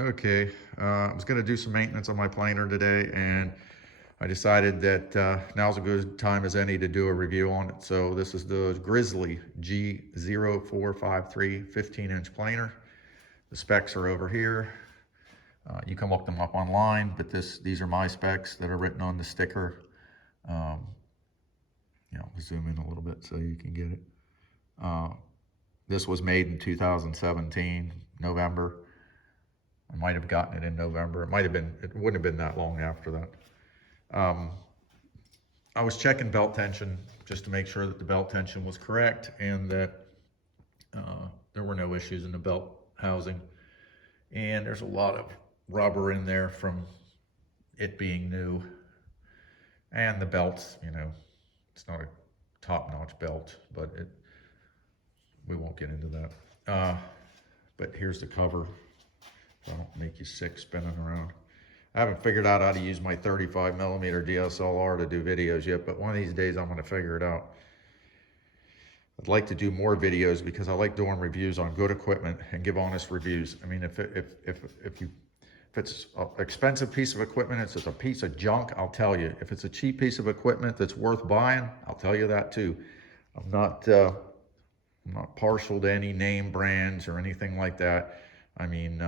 Okay, I was going to do some maintenance on my planer today, and I decided that now's a good time as any to do a review on it. So this is the Grizzly G0453 15-inch planer. The specs are over here. You can look them up online, but these are my specs that are written on the sticker. Zoom in a little bit so you can get it. This was made in 2017, November. I might have gotten it in November. It wouldn't have been that long after that. I was checking belt tension just to make sure that the belt tension was correct and that there were no issues in the belt housing. And there's a lot of rubber in there from it being new. And the belts, it's not a top-notch belt, but we won't get into that. But here's the cover. So I don't make you sick spinning around. I haven't figured out how to use my 35mm DSLR to do videos yet, but one of these days I'm going to figure it out. I'd like to do more videos because I like doing reviews on good equipment and give honest reviews. I mean, if it's an expensive piece of equipment, it's a piece of junk, I'll tell you. If it's a cheap piece of equipment that's worth buying, I'll tell you that too. I'm not partial to any name brands or anything like that. I mean,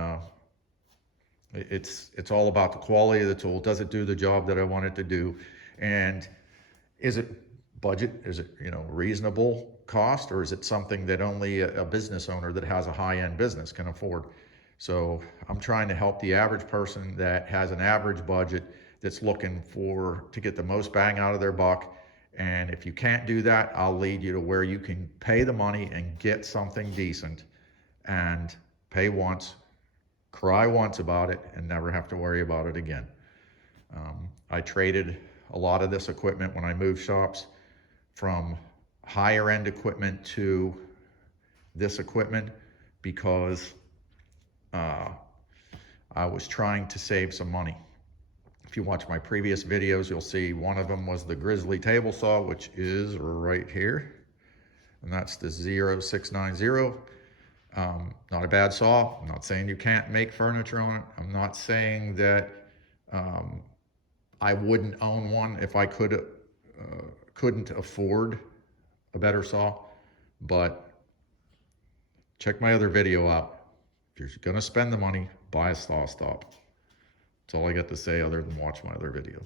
it's all about the quality of the tool. Does it do the job that I want it to do? And is it budget? Is it, reasonable cost? Or is it something that only a business owner that has a high-end business can afford? So I'm trying to help the average person that has an average budget that's looking to get the most bang out of their buck. And if you can't do that, I'll lead you to where you can pay the money and get something decent and pay once, cry once about it, and never have to worry about it again. I traded a lot of this equipment when I moved shops from higher end equipment to this equipment because I was trying to save some money. If you watch my previous videos, you'll see one of them was the Grizzly Table Saw, which is right here. And that's the 0690. Not a bad saw. I'm not saying you can't make furniture on it. I'm not saying that I wouldn't own one if I couldn't afford a better saw. But check my other video out. If you're gonna spend the money, buy a saw stop. That's all I got to say other than watch my other video.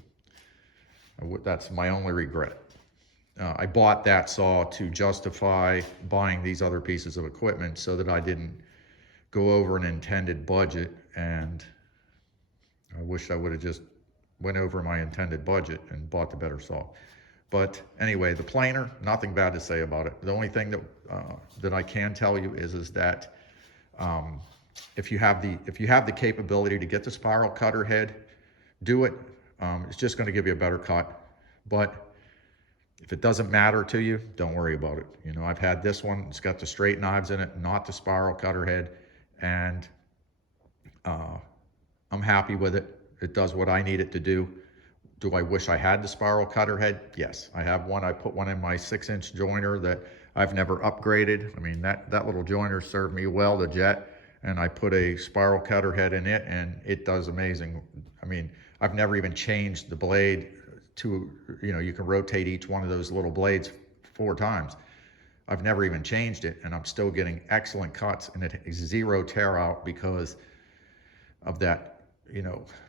That's my only regret. I bought that saw to justify buying these other pieces of equipment so that I didn't go over an intended budget, and I wish I would have just went over my intended budget and bought the better saw. But anyway, the planer, nothing bad to say about it. The only thing that I can tell you is that if you have the capability to get the spiral cutter head, do it. It's just going to give you a better cut. But if it doesn't matter to you, don't worry about it. I've had this one. It's got the straight knives in it, not the spiral cutter head, and I'm happy with it. It does what I need it to do. Do I wish I had the spiral cutter head? Yes, I have one. I put one in my 6-inch joiner that I've never upgraded. I mean, that little joiner served me well, the Jet, and I put a spiral cutter head in it, and it does amazing. I mean, I've never even changed the blade to, you can rotate each one of those little blades 4 times. I've never even changed it, and I'm still getting excellent cuts, and it is 0 tear out because of that,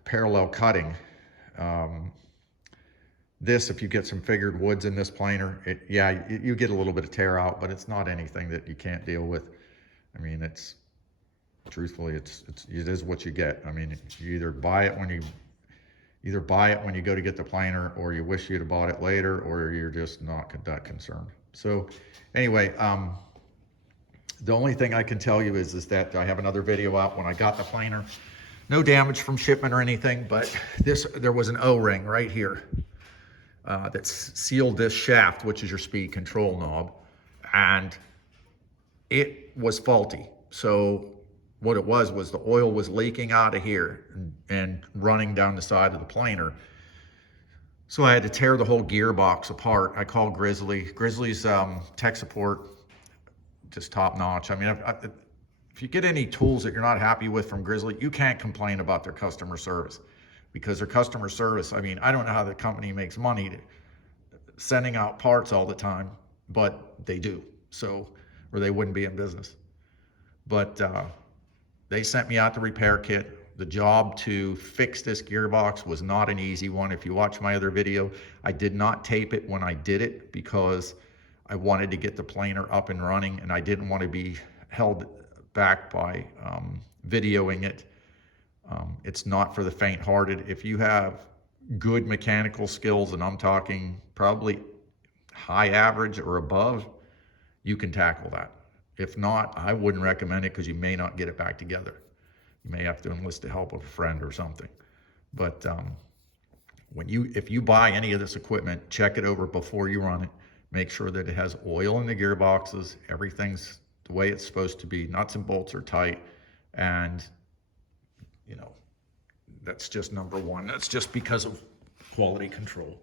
parallel cutting. If you get some figured woods in this planer, you get a little bit of tear out, but it's not anything that you can't deal with. I mean, truthfully, it is what you get. I mean, you either buy it when you go to get the planer, or you wish you'd have bought it later, or you're just not that concerned. So anyway, the only thing I can tell you is that I have another video out when I got the planer. No damage from shipment or anything, but there was an O-ring right here that sealed this shaft, which is your speed control knob, and it was faulty. So what it was the oil was leaking out of here and running down the side of the planer. So I had to tear the whole gearbox apart. I called Grizzly. Grizzly's tech support, just top notch. I mean, if you get any tools that you're not happy with from Grizzly, you can't complain about their customer service, because their customer service, I mean, I don't know how the company makes money sending out parts all the time, but they do. So, or they wouldn't be in business. But they sent me out the repair kit. The job to fix this gearbox was not an easy one. If you watch my other video, I did not tape it when I did it because I wanted to get the planer up and running, and I didn't want to be held back by videoing it. It's not for the faint-hearted. If you have good mechanical skills, and I'm talking probably high average or above, you can tackle that. If not, I wouldn't recommend it, because you may not get it back together. You may have to enlist the help of a friend or something. But if you buy any of this equipment, check it over before you run it. Make sure that it has oil in the gearboxes, everything's the way it's supposed to be, nuts and bolts are tight, and you know, that's just number one. That's just because of quality control.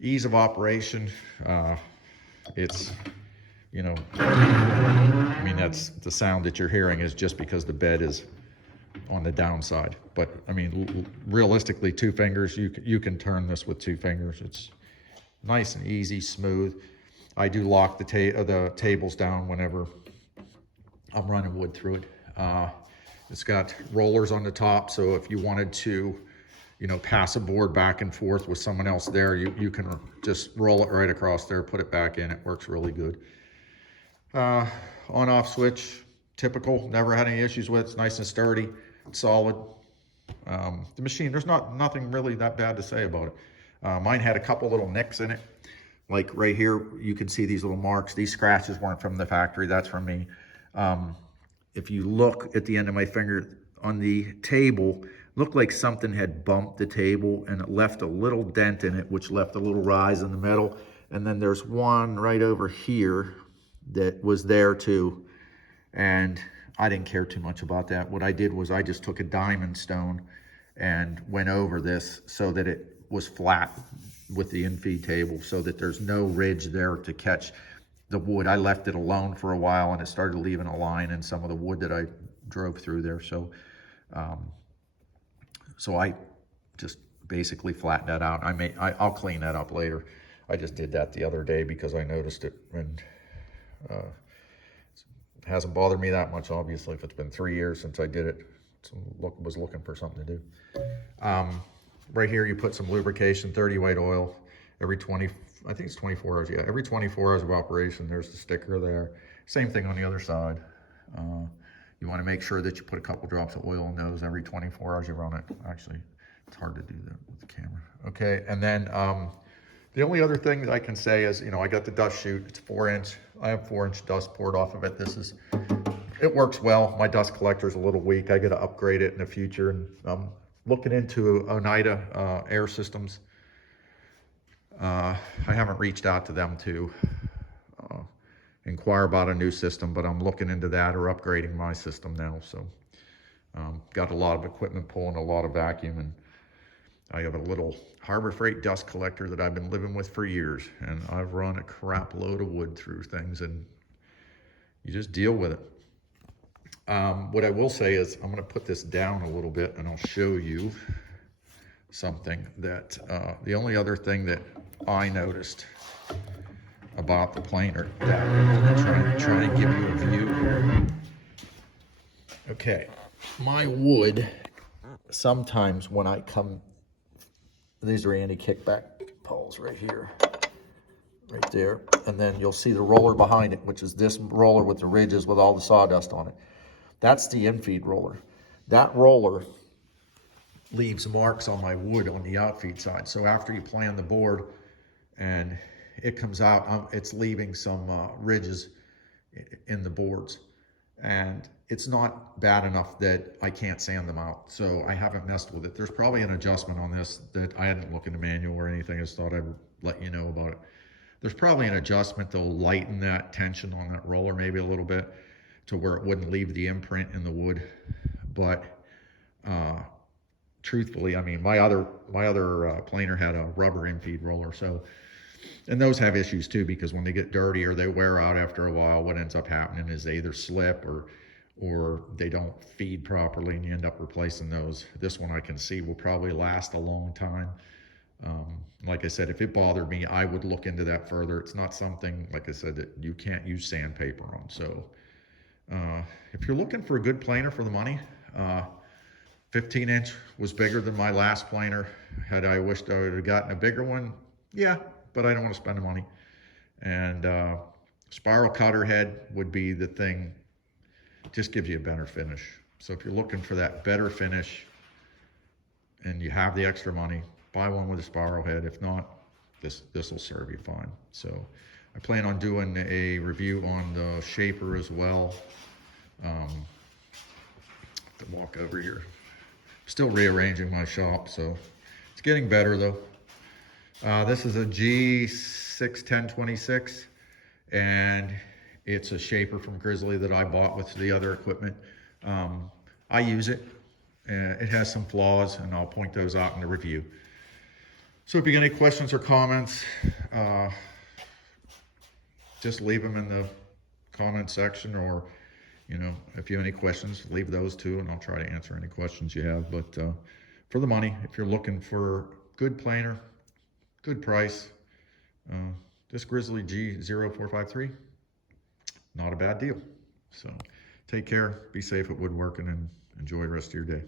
Ease of operation, it's, you know, I mean, that's the sound that you're hearing is just because the bed is on the downside. But I mean, realistically, 2 fingers, you can turn this with 2 fingers. It's nice and easy, smooth. I do lock the tables down whenever I'm running wood through it. It's got rollers on the top, so if you wanted to, you know, pass a board back and forth with someone else there, you can just roll it right across there, put it back in. It works really good. On-off switch, typical, never had any issues with. It's nice and sturdy, it's solid. The machine, there's nothing really that bad to say about it. Mine had a couple little nicks in it. Like right here, you can see these little marks. These scratches weren't from the factory, that's from me. If you look at the end of my finger on the table, looked like something had bumped the table and it left a little dent in it, which left a little rise in the metal. And then there's one right over here that was there too. And I didn't care too much about that. What I did was I just took a diamond stone and went over this so that it was flat with the in-feed table, so that there's no ridge there to catch the wood. I left it alone for a while and it started leaving a line in some of the wood that I drove through there. So so I just basically flattened that out. I'll clean that up later. I just did that the other day because I noticed it, and it hasn't bothered me that much, obviously. If it's been 3 years since I did it, was looking for something to do. Right here, you put some lubrication, 30 weight oil, every 20, I think it's 24 hours, yeah, every 24 hours of operation, there's the sticker there. Same thing on the other side. You want to make sure that you put a couple drops of oil in those every 24 hours you run it. Actually, it's hard to do that with the camera. Okay, and then the only other thing that I can say is, you know, I got the dust chute, it's 4-inch. I have 4-inch dust poured off of it. It works well. My dust collector is a little weak. I got to upgrade it in the future, and I'm looking into Oneida air systems. I haven't reached out to them to inquire about a new system, but I'm looking into that or upgrading my system now. So got a lot of equipment pulling a lot of vacuum, and I have a little Harbor Freight dust collector that I've been living with for years, and I've run a crap load of wood through things, and you just deal with it. What I will say is I'm going to put this down a little bit and I'll show you something that the only other thing that I noticed about the planer, that I'm trying to give you a view. Okay, my wood, sometimes when I come, these are anti-kickback poles right here, right there, and then you'll see the roller behind it, which is this roller with the ridges with all the sawdust on it. That's the in-feed roller. That roller leaves marks on my wood on the outfeed side. So after you plan the board and it comes out, it's leaving some ridges in the boards. And it's not bad enough that I can't sand them out. So I haven't messed with it. There's probably an adjustment on this that I hadn't looked in the manual or anything. I just thought I'd let you know about it. There's probably an adjustment that'll lighten that tension on that roller maybe a little bit to where it wouldn't leave the imprint in the wood. But truthfully, I mean, my other planer had a rubber in-feed roller. So, and those have issues too, because when they get dirty or they wear out after a while, what ends up happening is they either slip or or they don't feed properly and you end up replacing those. This one I can see will probably last a long time. Like I said, if it bothered me, I would look into that further. It's not something, like I said, that you can't use sandpaper on. So if you're looking for a good planer for the money, 15-inch was bigger than my last planer. Had I wished I would have gotten a bigger one? Yeah, but I don't want to spend the money. And spiral cutter head would be the thing. Just gives you a better finish. So if you're looking for that better finish and you have the extra money, buy one with a spiral head. If not, this will serve you fine. So I plan on doing a review on the shaper as well. To walk over here. Still rearranging my shop, so it's getting better though. This is a G0656, and it's a shaper from Grizzly that I bought with the other equipment. I use it. It has some flaws, and I'll point those out in the review. So if you got any questions or comments, just leave them in the comment section, or if you have any questions, leave those too, and I'll try to answer any questions you have. But for the money, if you're looking for good planer, good price, this Grizzly G0453, not a bad deal. So take care, be safe at woodworking, and enjoy the rest of your day.